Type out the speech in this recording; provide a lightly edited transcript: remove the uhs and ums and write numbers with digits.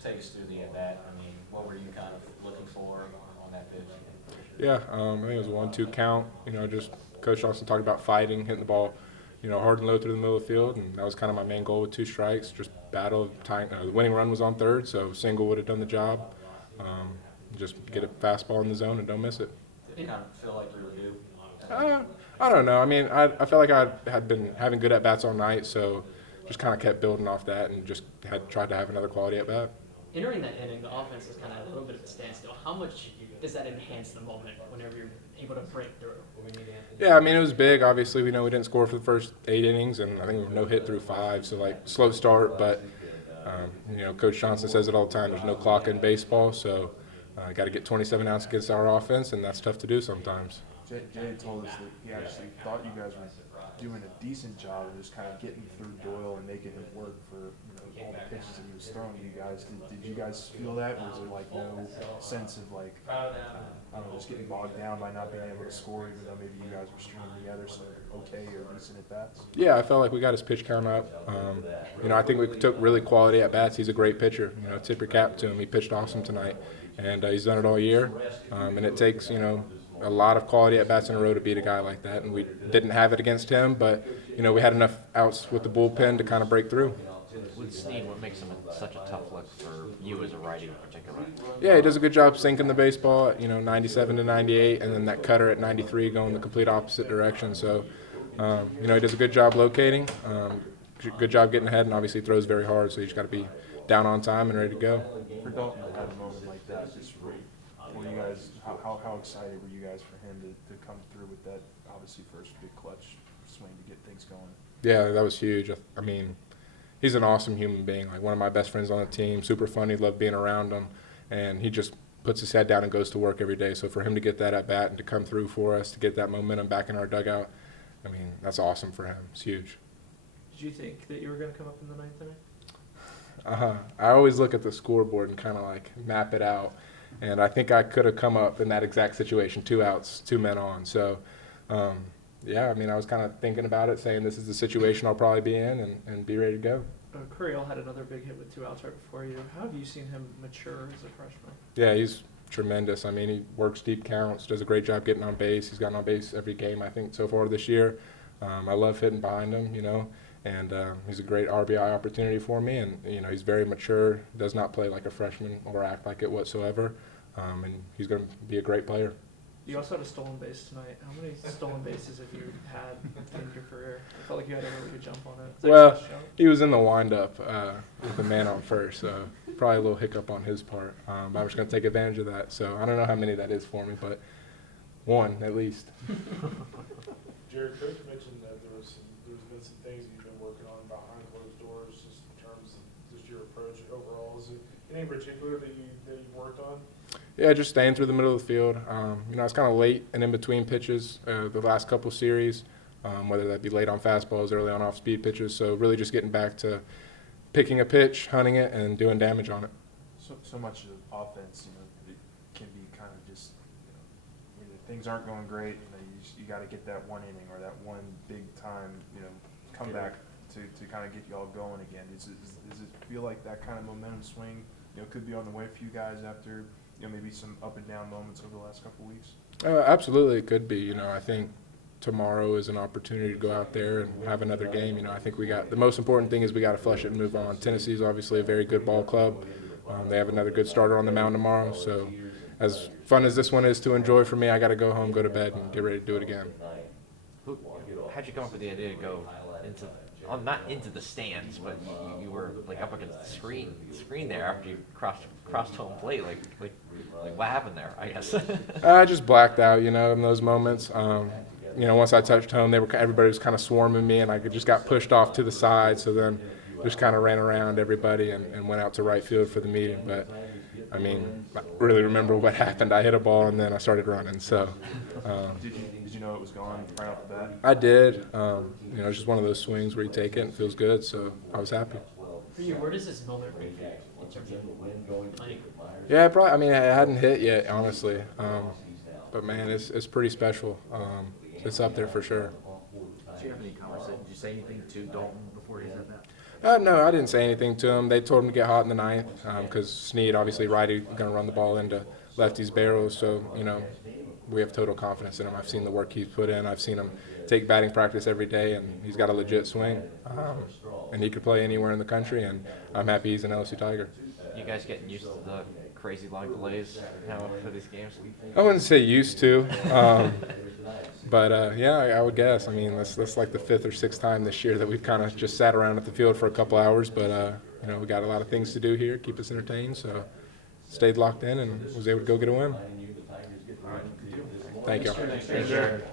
Just take us through the at-bat. I mean, what were you kind of looking for on that pitch? Yeah, I think it was a 1-2 count. Just Coach Johnson talked about fighting, hitting the ball, hard and low through the middle of the field, and that was kind of my main goal with 2 strikes. Just battle, tying. The winning run was on third, so single would have done the job. Just get a fastball in the zone and don't miss it. Did it kind of feel like you were due? I don't know. I mean, I felt like I had been having good at bats all night, so just kind of kept building off that and just had tried to have another quality at bat. Entering that inning, the offense is kind of at a little bit of a standstill. How much does that enhance the moment whenever you're able to break through? Yeah, I mean, it was big. Obviously, we know we didn't score for the first 8 innings, and I think we were no hit through 5, so like slow start. But Coach Johnson says it all the time. There's no clock in baseball, so got to get 27 outs against our offense, and that's tough to do sometimes. Jay told us that he actually thought you guys were doing a decent job of just kind of getting through Doyle and making him work for all the pitches that he was throwing to you guys. Did you guys feel that? Or was it like no sense of like, I don't know, just getting bogged down by not being able to score, even though maybe you guys were stringing together some okay or decent at bats? Yeah, I felt like we got his pitch count up. I think we took really quality at bats. He's a great pitcher. Tip your cap to him. He pitched awesome tonight, and he's done it all year. And it takes a lot of quality at bats in a row to beat a guy like that, and we didn't have it against him, but we had enough outs with the bullpen to kind of break through. With Steve, what makes him such a tough look for you as a righty in particular? Yeah, he does a good job sinking the baseball at 97 to 98, and then that cutter at 93 going the complete opposite direction. So he does a good job locating, good job getting ahead, and obviously throws very hard, so you just got to be down on time and ready to go. For Dalton to have a moment like that, just were you guys, how excited were you guys for him to come through with that obviously first big clutch swing to get things going? Yeah, that was huge. I mean, he's an awesome human being, like one of my best friends on the team, super funny, love being around him, and he just puts his head down and goes to work every day. So for him to get that at bat and to come through for us, to get that momentum back in our dugout, I mean, that's awesome for him. It's huge. Did you think that you were going to come up in the 9th inning? I always look at the scoreboard and kind of like map it out, and I think I could have come up in that exact situation, 2 outs, 2 men on. So, yeah, I mean, I was kind of thinking about it, saying this is the situation I'll probably be in and be ready to go. Curiel had another big hit with 2 outs right before you. How have you seen him mature as a freshman? Yeah, he's tremendous. I mean, he works deep counts, does a great job getting on base. He's gotten on base every game, I think, so far this year. I love hitting behind him, and he's a great RBI opportunity for me. And, he's very mature, does not play like a freshman or act like it whatsoever, and he's going to be a great player. You also had a stolen base tonight. How many stolen bases have you had in your career? I felt like you had a really good jump on it. Well, he was in the windup with the man on first, so probably a little hiccup on his part. But I was going to take advantage of that. So I don't know how many that is for me, but 1 at least. Jared, Coach mentioned that there's been some things that you've been working on behind closed doors, just in terms of just your approach overall. Is it anything particular that you've worked on? Yeah, just staying through the middle of the field. I was kind of late and in between pitches the last couple series, whether that be late on fastballs, early on off-speed pitches. So really just getting back to picking a pitch, hunting it, and doing damage on it. So much of offense, it can be kind of just, when things aren't going great, you got to get that 1 inning or that one big time, comeback to kind of get you all going again. Does it feel like that kind of momentum swing, could be on the way for you guys after, maybe some up and down moments over the last couple of weeks? Absolutely, it could be. I think tomorrow is an opportunity to go out there and have another game. I think the most important thing is we got to flush it and move on. Tennessee's obviously a very good ball club. They have another good starter on the mound tomorrow. So as fun as this one is to enjoy for me, I got to go home, go to bed, and get ready to do it again. How'd you come up with the idea to go not into the stands, but you were like up against the screen there after you crossed home plate? Like what happened there? I guess. I just blacked out, in those moments. Once I touched home, everybody was kind of swarming me, and I just got pushed off to the side. So then, just kind of ran around everybody and went out to right field for the meeting. But I mean, I really remember what happened. I hit a ball and then I started running. So. Did you know it was gone right off the bat? I did. It's just one of those swings where you take it and it feels good. So I was happy. For you, where does this moment rank in terms of playing? Yeah, probably. I mean, it hadn't hit yet, honestly. But man, it's pretty special. It's up there for sure. Did you have any conversation? Did you say anything to Dalton before he said that? No, I didn't say anything to him. They told him to get hot in the ninth because Snead, obviously righty, going to run the ball into lefty's barrels. So, you know, we have total confidence in him. I've seen the work he's put in. I've seen him take batting practice every day, and he's got a legit swing. And he could play anywhere in the country, and I'm happy he's an LSU Tiger. You guys getting used to the crazy long delays now for these games? I wouldn't say used to, but yeah, I would guess. I mean, that's like the 5th or 6th time this year that we've kind of just sat around at the field for a couple hours. But you know, we got a lot of things to do here, keep us entertained. So stayed locked in and was able to go get a win. Thank you. Thanks, Jared.